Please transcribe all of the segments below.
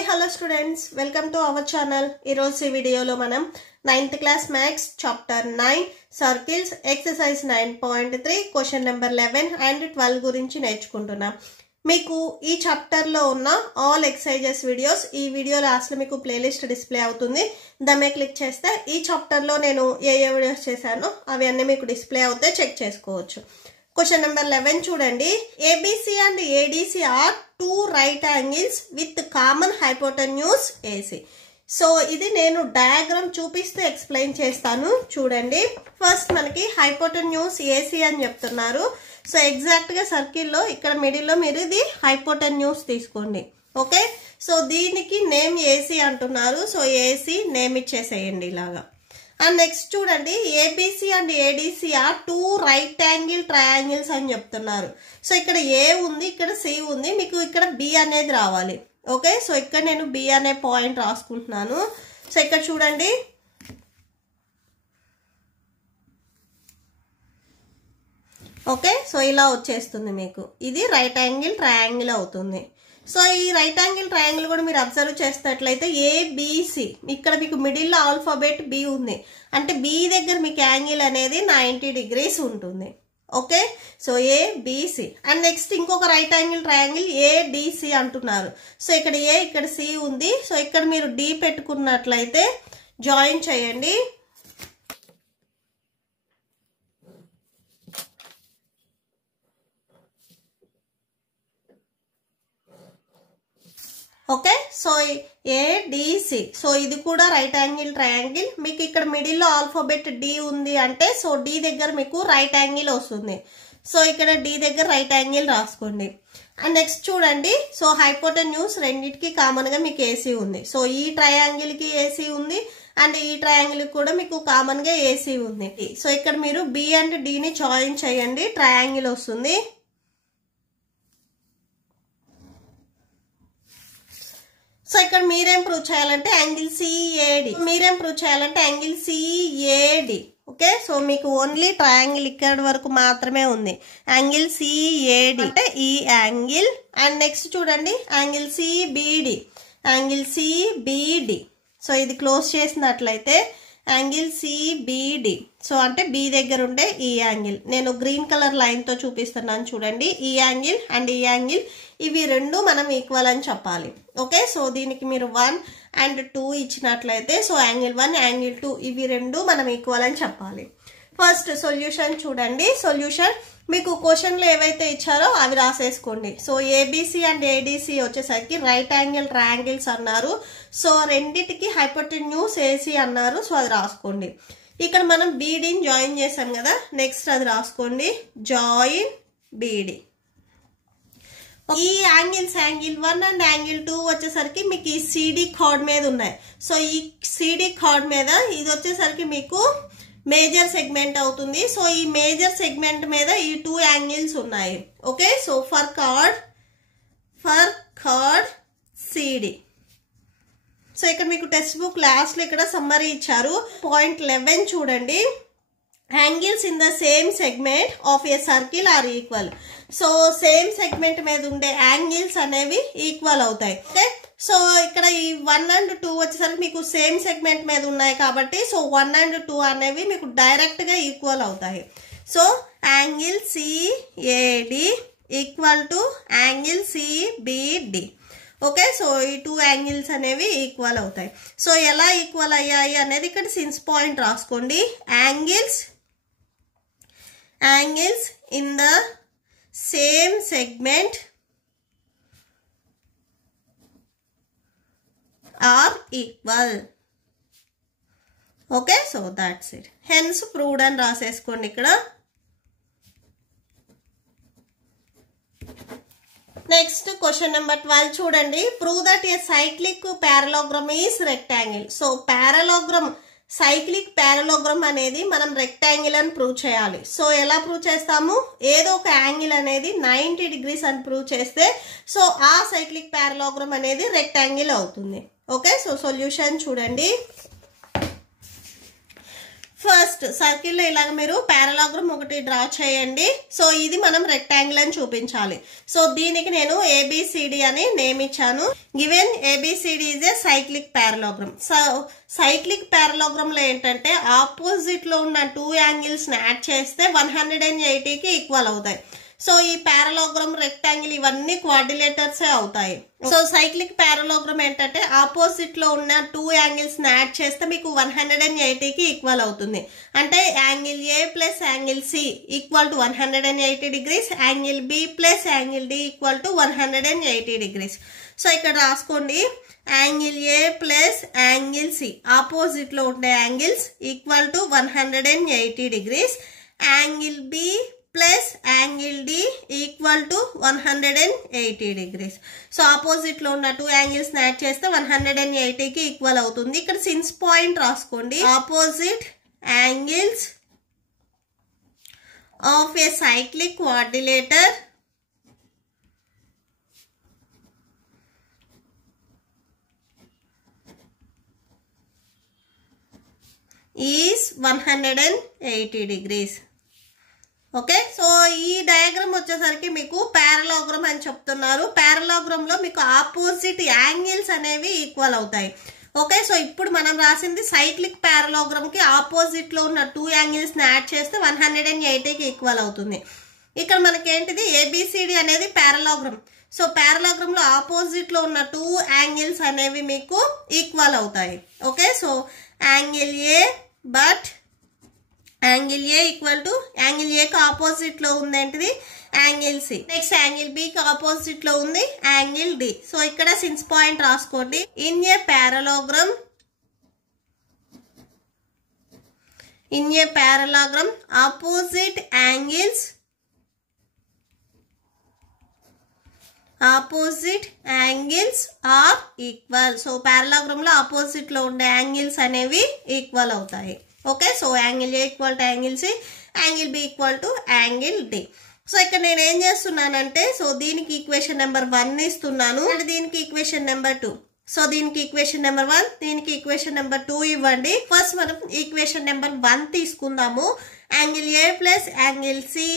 Hi hello students, welcome to our channel. ఈరోజు ఈ వీడియోలో మనం 9th class maths chapter 9 circles exercise 9.3 question number 11 and 12 గురించి నేర్చుకుంటున్నాం. మీకు ఈ చాప్టర్లో ఉన్న ఆల్ ఎక్సర్సైజెస్ వీడియోస్ ఈ వీడియో లాస్ట్లో మీకు ప్లేలిస్ట్ డిస్ప్లే అవుతుంది. దాన్ని క్లిక్ చేస్తే ఈ చాప్టర్లో నేను ఏ వీడియోస్ చేశానో అవి అన్నీ మీకు డిస్ప్లే అవుతాయి, చెక్ చేసుకోవచ్చు. Question number 11 చూడండి. ABC and ADC are two right angles with common hypotenuse AC. So ఇది నేను డయాగ్రామ్ చూపిస్తూ ఎక్స్ప్లెయిన్ చేస్తాను చూడండి. ఫస్ట్ మనకి హైపోటెన్యూస్ AC అని చెప్తున్నారు. సో ఎగ్జాక్ట్ గా సర్కిల్లో ఇక్కడ మిడిల్ లో మీరు ఇది హైపోటెన్యూస్ తీసుకోండి. ఓకే, సో దీనికి నేమ్ AC అంటున్నారు. సో AC నేమ్ ఇచ్చేసేయండి ఇలాగా. అండ్ నెక్స్ట్ చూడండి, ABC and ADC are two right angle triangles అని చెప్తున్నారు. సో ఇక్కడ ఏ ఉంది, ఇక్కడ సి ఉంది, మీకు ఇక్కడ బి అనేది రావాలి. ఓకే, సో ఇక్కడ నేను బి అనే పాయింట్ రాసుకుంటున్నాను. సో ఇక్కడ చూడండి, ఓకే, సో ఇలా వచ్చేస్తుంది మీకు. ఇది రైట్ యాంగిల్ ట్రయాంగిల్ అవుతుంది. సో ఈ రైట్ యాంగిల్ ట్రయాంగిల్ కూడా మీరు అబ్జర్వ్ చేసినట్లయితే ఏబిసి, ఇక్కడ మీకు మిడిల్ లో ఆల్ఫాబెట్ బి ఉంది, అంటే బి దగ్గర మీకు యాంగిల్ అనేది 90 degrees ఉంటుంది. Okay, so ABC. And next ఇంకొక రైట్ యాంగిల్ ట్రయాంగిల్ ఏడిసి అంటున్నారు. సో ఇక్కడ ఏ, ఇక్కడ సి ఉంది. సో ఇక్కడ మీరు డి పెట్టుకున్నట్లయితే జాయిన్ చేయండి. ఓకే, సో ఏడిసి, సో ఇది కూడా రైట్ యాంగిల్ ట్రయాంగిల్. మీకు ఇక్కడ మిడిల్ లో ఆల్ఫాబెట్ డి ఉంది అంటే సో డి దగ్గర మీకు రైట్ యాంగిల్ వస్తుంది. సో ఇక్కడ డి దగ్గర రైట్ యాంగిల్ రాసుకోండి. అండ్ నెక్స్ట్ చూడండి, సో హైపోటెన్యూస్ రెండింటికి కామన్ గా మీకు ఏసీ ఉంది. సో ఈ ట్రయాంగిల్ కి ఏసీ ఉంది అండ్ ఈ ట్రయాంగిల్ కూడా మీకు కామన్ గా ఏసీ ఉంది. సో ఇక్కడ మీరు బి అండ్ డి ని జాయిన్ చేయండి, ట్రయాంగిల్ వస్తుంది. సో ఇక్కడ మీరేం ప్రూవ్ చేయాలంటే యాంగిల్ సిఏడి, మీరేం ప్రూవ్ చేయాలంటే యాంగిల్ సిఏడి. ఓకే, సో మీకు ఓన్లీ ట్రయాంగిల్ ఇక్కడ వరకు మాత్రమే ఉంది, యాంగిల్ సిఏడి అంటే ఈ యాంగిల్. అండ్ నెక్స్ట్ చూడండి angle CBD, angle CBD. So ఇది క్లోజ్ చేసినట్లయితే యాంగిల్ సిబిడి, సో అంటే బి దగ్గర ఉండే ఈ యాంగిల్. నేను గ్రీన్ కలర్ లైన్ తో చూపిస్తున్నాను చూడండి. ఈ యాంగిల్ అండ్ ఈ యాంగిల్ ఇవి రెండు మనం ఈక్వల్ అని చెప్పాలి. ఓకే, సో దీనికి మీరు 1 and 2 ఇచ్చినట్లయితే సో యాంగిల్ 1 యాంగిల్ 2 ఇవి రెండు మనం ఈక్వల్ అని చెప్పాలి. ఫస్ట్ సొల్యూషన్ చూడండి. సొల్యూషన్ మీకు క్వశ్చన్లో ఏవైతే ఇచ్చారో అవి రాసేసుకోండి. సో ఏబిసి అండ్ ఏడిసి వచ్చేసరికి రైట్ యాంగిల్ ట్రయాంగిల్స్ అన్నారు. సో రెండిటికి హైపోటెన్యూస్ ఏసీ అన్నారు. సో అది రాసుకోండి. ఇక్కడ మనం బీడీని జాయిన్ చేసాం కదా, నెక్స్ట్ అది రాసుకోండి, జాయిన్ బీడీ. ఈ యాంగిల్స్ యాంగిల్ 1 అండ్ యాంగిల్ 2 వచ్చేసరికి మీకు ఈ సిడి కార్డ్ మీద ఉన్నాయి. సో ఈ సిడి కార్డ్ మీద ఇది వచ్చేసరికి మీకు మేజర్ సెగ్మెంట్ అవుతుంది. సో ఈ మేజర్ సెగ్మెంట్ మీద ఈ 2 యాంగిల్స్ ఉన్నాయి. Okay, so for chord CD. So ఇక్కడ మీకు టెక్స్ట్ బుక్ లాస్ట్ లో ఇక్కడ సమ్మరీ ఇచ్చారు. పాయింట్ 11 చూడండి, angles in the same segment of a circle are equal. So same segment మీద ఉండే యాంగిల్స్ అనేవి ఈక్వల్ అవుతాయి. ఓకే, సో ఇక్కడ ఈ 1 and 2 వచ్చేసరికి మీకు సేమ్ సెగ్మెంట్ మీద ఉన్నాయి కాబట్టి సో 1 and 2 అనేవి మీకు డైరెక్ట్ గా ఈక్వల్ అవుతాయి. So angle CAD equal to angle CBD. Okay, so ఈ 2 యాంగిల్స్ అనేవి ఈక్వల్ అవుతాయి. సో ఎలా ఈక్వల్ అయ్యాయి అనేది ఇక్కడ సిన్స్ పాయింట్ రాసుకోండి. Angles in the same segment are equal. Okay, so that's it. Hence proved అని రాసేసుకోండి ఇక్కడ. నెక్స్ట్ క్వశ్చన్ నెంబర్ 12 చూడండి. Prove that a cyclic parallelogram is rectangle. So parallelogram, cyclic parallelogram అనేది మనం రెక్టాంగిల్ అని ప్రూవ్ చేయాలి. So ఎలా ప్రూవ్ చేస్తాము, ఏదో ఒక యాంగిల్ అనేది 90 degrees అని ప్రూవ్ చేస్తే సో ఆ సైక్లిక్ పారలోగ్రామ్ అనేది రెక్టాంగిల్ అవుతుంది. ఓకే, సో సొల్యూషన్ చూడండి. ఫస్ట్ సర్కిల్లో ఇలాగ మీరు పారలాగ్రామ్ ఒకటి డ్రా చేయండి. సో ఇది మనం రెక్టాంగిల్ అని చూపించాలి. సో దీనికి నేను ఏబిసిడి అని నేమ్ ఇచ్చాను. Given ABCD is a cyclic parallelogram. So cyclic parallelogram లో ఏంటంటే ఆపోజిట్ లో ఉన్న 2 యాంగిల్స్ ని యాడ్ చేస్తే 180కి ఈక్వల్ అవుతాయి. సో ఈ పారలాగ్రామ్, రెక్టాంగిల్ ఇవన్నీ క్వాడ్రిలేటర్సే అవుతాయి. సో సైక్లిక్ పారలాగ్రామ్ ఏంటంటే ఆపోజిట్ లో ఉన్న 2 యాంగిల్స్ ని యాడ్ చేస్తే మీకు 180కి ఈక్వల్ అవుతుంది. అంటే angle A plus angle C equal to 180 degrees, angle B plus angle D equal to 180 degrees. So ఇక్కడ రాసుకోండి, angle A plus angle C opposite లో ఉండే angles equal to 180 degrees, angle B plus angle D equal to 180 degrees. So opposite లో ఉన్న 2 angles add చేస్తే 180కి equal అవుతుంది. ఇక్కడ since point రాసుకోండి. Opposite angles of A cyclic quadrilateral is 180 degrees. Okay, so ఈ diagram వచ్చేసరికి మీకు పారలాగ్రామ్ అని చెప్తున్నారు. పారలాగ్రామ్ లో మీకు ఆపోజిట్ యాంగిల్స్ అనేవి ఈక్వల్ అవుతాయి. ఓకే, సో ఇప్పుడు మనం రాసింది సైక్లిక్ పారలాగ్రామ్ కి ఆపోజిట్ లో ఉన్న 2 యాంగిల్స్ ని యాడ్ చేస్తే 180కి ఈక్వల్ అవుతుంది. ఇక్కడ మనకి ఏంటిది ఏబిసిడి అనేది పారలాగ్రామ్. సో పారలాగ్రామ్ లో ఆపోజిట్ లో ఉన్న 2 యాంగిల్స్ అనేవి మీకు ఈక్వల్ అవుతాయి. Okay, so angle A but angle A equal to angle ఏకి ఆపోజిట్ లో ఉంది ఏంటిది యాంగిల్ సి. నెక్స్ట్ యాంగిల్ బికి ఆపోజిట్ లో ఉంది యాంగిల్ డి. సో ఇక్కడ సిన్స్ పాయింట్ రాసుకోండి. In a parallelogram opposite angles are equal. So parallelogram లో ఆపోజిట్ లో ఉండే యాంగిల్స్ అనేవి ఈక్వల్ అవుతాయి. Okay, so angle A equal to angle C, angle B equal to angle D. So ఇక్కడ నేను ఏం చేస్తున్నానంటే సో దీనికి ఈక్వేషన్ నెంబర్ 1 ఇస్తున్నాను అండ్ దీనికి ఈక్వేషన్ నెంబర్ 2. సో దీనికి ఈక్వేషన్ నెంబర్ 1, దీనికి ఈక్వేషన్ నెంబర్ 2 ఇవ్వండి. ఫస్ట్ మనం ఈక్వేషన్ నెంబర్ 1 తీసుకుందాము. Angle A plus angle C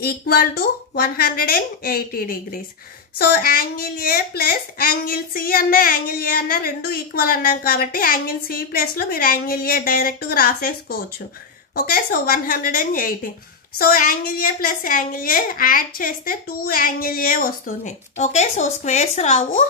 equal to 180 degrees. So angle A plus angle C అన్న యాంగిల్ ఏ అన్న రెండు ఈక్వల్ అన్నాం కాబట్టి యాంగిల్ సి ప్లస్ లో మీరు యాంగిల్ ఏ డైరెక్ట్ గా రాసేసుకోవచ్చు. Okay, so 180. So angle A plus angle A add చేస్తే 2 యాంగిల్ ఏ వస్తుంది. ఓకే, సో స్క్వేర్స్ రావు.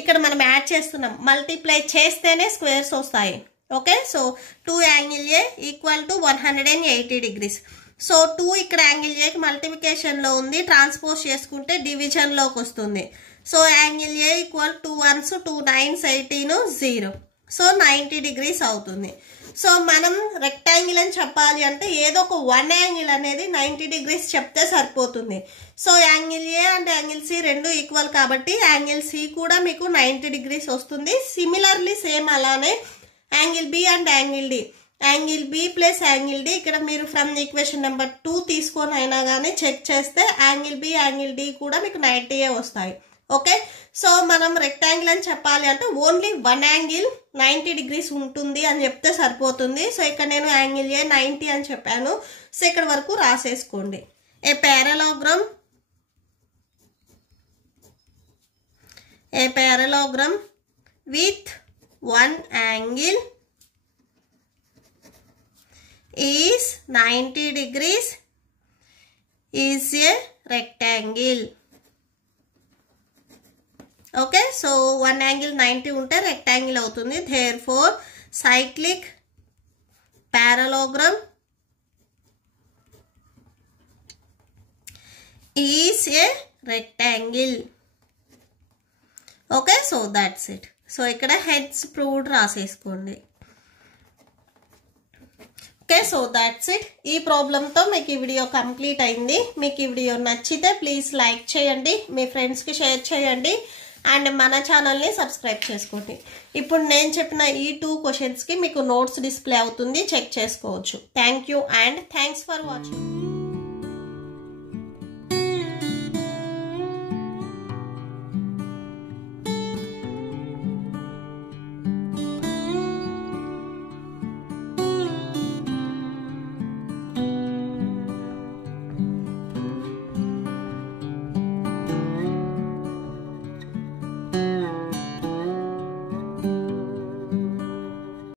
ఇక్కడ మనం యాడ్ చేస్తున్నాం, మల్టిప్లై చేస్తేనే స్క్వేర్స్ వస్తాయి. Okay, so 2 angle A equal to 180 degrees. So 2 ఇక్కడ యాంగిల్ ఏకి మల్టిప్లికేషన్ లో ఉంది, ట్రాన్స్పోజ్ చేసుకుంటే డివిజన్ లోకి వస్తుంది. So angle A equal 2 1s 2 9s 18 0. So 90 degrees అవుతుంది. సో మనం రెక్టాంగిల్ అని చెప్పాలి అంటే ఏదో ఒక 1 యాంగిల్ అనేది 90 degrees చెప్తే సరిపోతుంది. So angle A and angle C రెండు ఈక్వల్ కాబట్టి యాంగిల్ సి కూడా మీకు 90 degrees వస్తుంది. సిమిలర్లీ సేమ్ అలానే angle B and angle D, angle B plus angle D ఇక్కడ మీరు ఫ్రమ్ ఈక్వేషన్ నెంబర్ 2 తీసుకొని అయినా కానీ చెక్ చేస్తే యాంగిల్ బి యాంగిల్ డి కూడా మీకు 90 వస్తాయి. ఓకే, సో మనం రెక్టాంగిల్ అని చెప్పాలి అంటే ఓన్లీ 1 యాంగిల్ 90 degrees ఉంటుంది అని చెప్తే సరిపోతుంది. సో ఇక్కడ నేను యాంగిల్ ఏ 90 అని చెప్పాను. సో ఇక్కడ వరకు రాసేసుకోండి. ఏ పారలాగ్రామ్ with 1 angle is 90 degrees is a rectangle. Okay, so 1 angle 90 ఉంటే rectangle అవుతుంది. Therefore cyclic parallelogram is a rectangle. Okay, so that's it. So ఇక్కడ hence proved రాసేసుకోండి. Okay, so that's it. ఈ ప్రాబ్లంతో మీకు ఈ వీడియో కంప్లీట్ అయింది. మీకు ఈ వీడియో నచ్చితే ప్లీజ్ లైక్ చేయండి, మీ ఫ్రెండ్స్కి షేర్ చేయండి అండ్ మన ఛానల్ని సబ్స్క్రైబ్ చేసుకోండి. ఇప్పుడు నేను చెప్పిన ఈ 2 క్వశ్చన్స్కి మీకు నోట్స్ డిస్ప్లే అవుతుంది, చెక్ చేసుకోవచ్చు. Thank you and thanks for watching.